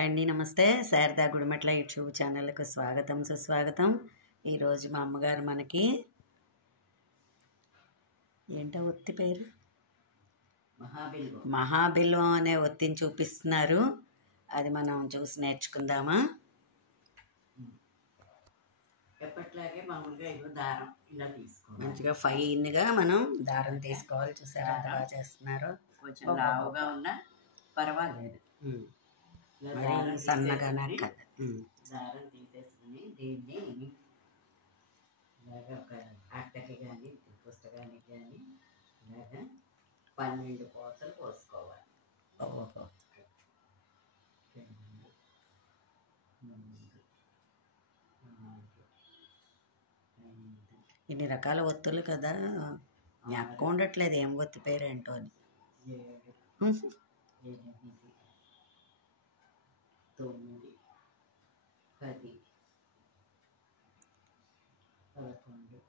అండి నమస్తే. శారదా గుడిమెట్ల యూట్యూబ్ ఛానల్కు స్వాగతం సుస్వాగతం. ఈరోజు మా అమ్మగారు మనకి ఏంటో ఒత్తి పేరు మహాబిల్వం అనే ఒత్తిని చూపిస్తున్నారు. అది మనం చూసి నేర్చుకుందామా? ఎప్పట్లాగే మామూలుగా ఇగో దారం ఇలా తీసుకోవాలి. మంచిగా ఫైన్గా మనం దారం తీసుకోవాలి. చూసారా ఎంత బాగా చేస్తున్నారు. కొంచెం లావుగా ఉన్నా పర్వాలేదు, మరి సన్నగానే కదా. దారం తీసేసుకుని దీన్ని ఇలాగా ఒక అట్టకి కానీ పుస్తకానికి కానీ ఇలాగా 12 పూసలు పోసుకోవాలి. ఓహో, ఇన్ని రకాల ఒత్తులు కదా, జ్ఞాపకం ఉండట్లేదు ఏం ఒత్తి పేరేంటో అని. 7, 8, 9, 10, 11,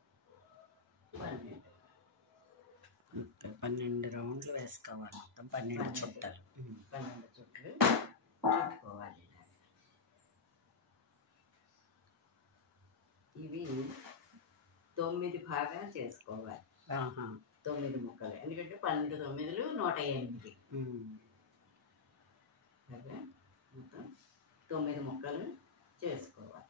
12. 12 రౌండ్లు వేసుకోవాలి. మొత్తం 12 చుట్టలు. 12 చుట్లు చుట్టుకోవాలి. ఇవి 9 భాగాలు చేసుకోవాలి. 9 ముక్కలు, ఎందుకంటే 12 9లు 108. అలాగా మొత్తం 9 ముక్కలు చేసుకోవాలి.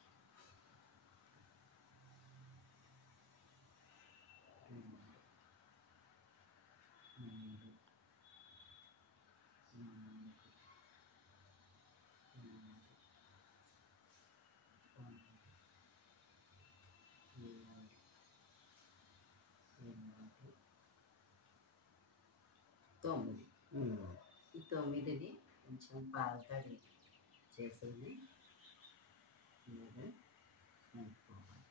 ఈ 9ని కొంచెం పాలతడి చేసుకుని కలుపుకోవాలి.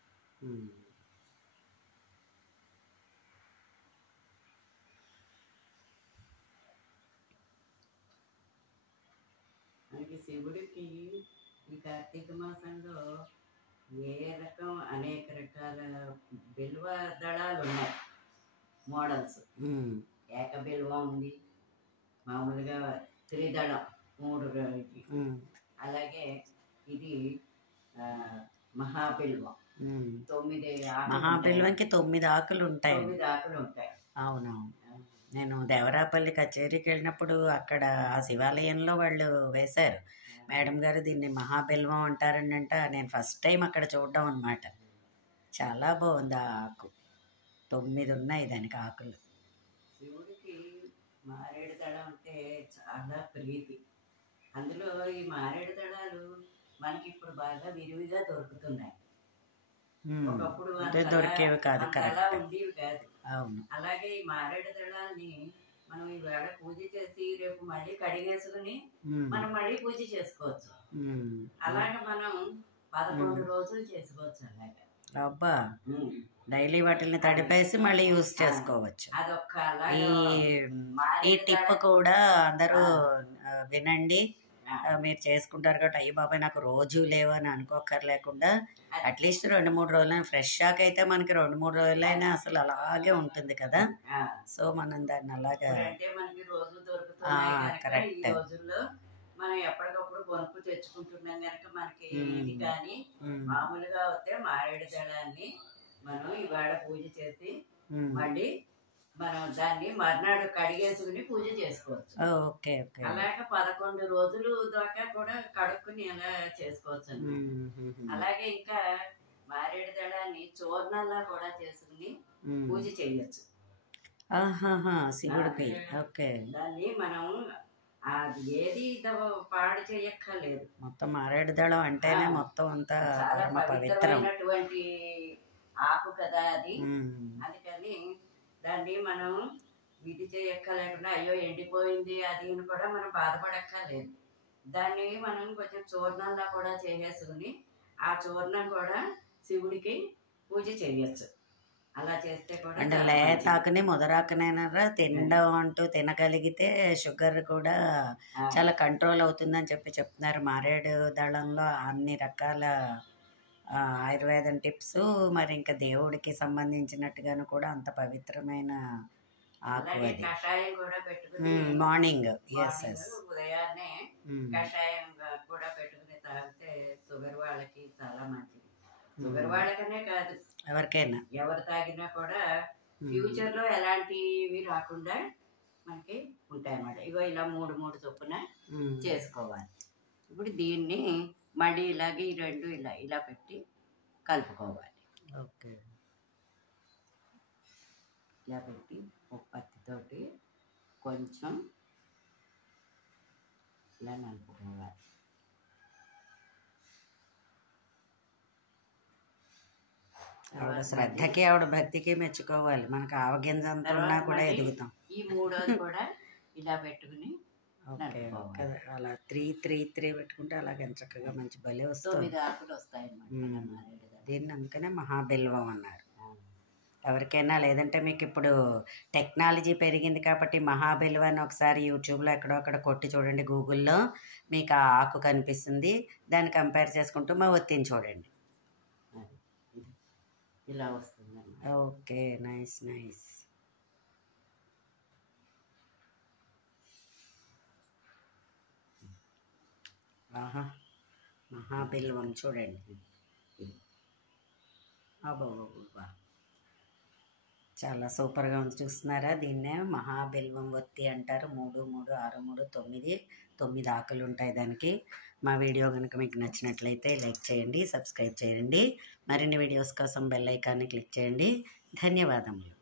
మనకి శివుడికి ఈ కార్తీక మాసంలో అనేక రకాల బిల్వ దళాలు ఉన్నాయి. మోడల్స్ ఏక బిల్వం ఉంది, మామూలుగా త్రిదళం 3 అలాగే ఇది మహాబిల్వం 9 మహాబిల్వంకి 9 ఆకులు ఉంటాయి. 9 ఆకులు ఉంటాయి. అవునవును. నేను దేవరాపల్లి కచేరీకి వెళ్ళినప్పుడు అక్కడ ఆ శివాలయంలో వాళ్ళు వేశారు. మేడం గారు దీన్ని మహాబిల్వం అంటారంట. నేను ఫస్ట్ టైం అక్కడ చూడడం అనమాట. చాలా బాగుంది. ఆ ఆకు 9 ఉన్నాయి దానికి ఆకులు. శివుడికి మారేడు దళం అంటే చాలా ప్రీతి. అందులో ఈ మారేడు దళాలు మనకి ఇప్పుడు బాగా విరివిగా దొరుకుతున్నాయి. ఒకప్పుడు దొరికేవి కాదు, ఉండేవి కాదు. అవును. అలాగే ఈ మారేడు దళాన్ని మనం ఈవేళ పూజ చేసి రేపు మళ్ళీ కడిగేసుకుని మనం మళ్ళీ పూజ చేసుకోవచ్చు. అలాగే మనం 11 రోజులు చేసుకోవచ్చు. అలాగే అబ్బా, డైలీ వాటిని తడిపేసి మళ్ళీ యూజ్ చేసుకోవచ్చు. ఈ టిప్ కూడా అందరూ వినండి. మీరు చేసుకుంటారు కాబట్టి అయ్యి బాబాయ్ నాకు రోజు లేవని అనుకోకర్లేకుండా అట్లీస్ట్ 2-3 రోజులైనా ఫ్రెష్ షాక్ అయితే మనకి 2-3 రోజులైనా అసలు అలాగే ఉంటుంది కదా. సో మనం దాన్ని అలాగా కరెక్ట్ మనం ఎప్పటికప్పుడు కొనుక్కు తెచ్చుకుంటున్నాం కనుక మనకి ఇది. కానీ మామూలుగా వస్తే మారేడు దళాన్ని మనం ఇవాళ పూజ చేసి మళ్ళీ మనం దాన్ని మర్నాడు కడిగేసుకుని పూజ చేసుకోవచ్చు. అలాగే 11 రోజులు దాకా కూడా కడుక్కుని అలా చేసుకోవచ్చు. అలాగే ఇంకా మారేడు దళాన్ని చూర్ణంలా కూడా చేసుకుని పూజ చేయొచ్చు. శివుడికి దాన్ని మనం ఏది పాడు చేయక్కర్లేదు. మొత్తం మారేడు దళం అంటేనే మొత్తం అంతా పవిత్రమైనటువంటి ఆకు కదా అది. అందుకని దాన్ని మనం విధి చేయక్కర్లేకుండా అయ్యో ఎండిపోయింది అది అని కూడా మనం బాధపడక్కర్లేదు. దాన్ని మనం కొంచెం చూర్ణంలా కూడా చేసేసుకుని ఆ చూర్ణం కూడా శివుడికి పూజ చేయొచ్చు. అలా చేస్తే కూడా అంటే లేతాకుని ముదరాకునైనా తినడం అంటూ తినగలిగితే షుగర్ కూడా చాలా కంట్రోల్ అవుతుందని చెప్తున్నారు. మారేడు దళంలో అన్ని రకాల ఆయుర్వేదం టిప్స్, మరి ఇంకా దేవుడికి సంబంధించినట్టుగాను కూడా అంత పవిత్రమైన ఆకు అలాగే అది కషాయం కూడా పెట్టుకుని మార్నింగ్ ఎస్ మార్నింగ్ ఎస్ ఉదయాన్నే కషాయం కూడా పెట్టుకుని తాగితే షుగర్ వాళ్ళకి చాలా మంచిది. షుగర్ వాళ్ళకనే కాదు, ఎవరికైనా ఎవరు తాగినా కూడా ఫ్యూచర్లో ఎలాంటివి రాకుండా మనకి ఉంటాయన్నమాట. ఇగో ఇలా 3 చొప్పున చేసుకోవాలి. ఇప్పుడు దీన్ని మళ్ళీ ఇలాగే ఈ రెండు ఇలా ఇలా పెట్టి కలుపుకోవాలి. ఓకే, ఇలా పెట్టి ఒక పత్తితోటి కొంచెం ఇలా నలుపుకోవాలి. ఆవిడ శ్రద్ధకి ఆవిడ భక్తికి మెచ్చుకోవాలి. మనకు ఆవగింజ అంతా ఉన్నా కూడా ఎదుగుతాం. ఈ మూడోది కూడా ఇలా పెట్టుకుని ఓకే కదా, అలా 3 పెట్టుకుంటే అలాగే చక్కగా మంచి భలే వస్తుంది. 9 ఆకులు వస్తాయి అన్నమాట. దీన్ని అందుకనే మహాబిల్వం అన్నారు. ఎవరికైనా లేదంటే మీకు ఇప్పుడు టెక్నాలజీ పెరిగింది కాబట్టి మహాబిల్వాన్ని ఒకసారి యూట్యూబ్లో ఎక్కడో అక్కడ కొట్టి చూడండి, గూగుల్లో మీకు ఆ ఆకు కనిపిస్తుంది. దాన్ని కంపేర్ చేసుకుంటూ మా ఒత్తిని చూడండి. ఇలా వస్తుంది. Okay, nice nice. ఆహా, మహాబిల్వం చూడండి. అబ్బా, చాలా సూపర్గా ఉంది. చూస్తున్నారా, దీన్నే మహాబిల్వం ఒత్తి అంటారు. 3, 3, 6, 3, 9 ఆకులు ఉంటాయి దానికి. మా వీడియో కనుక మీకు నచ్చినట్లయితే లైక్ చేయండి, సబ్స్క్రైబ్ చేయండి. మరిన్ని వీడియోస్ కోసం బెల్ ఐకాన్ని క్లిక్ చేయండి. ధన్యవాదములు.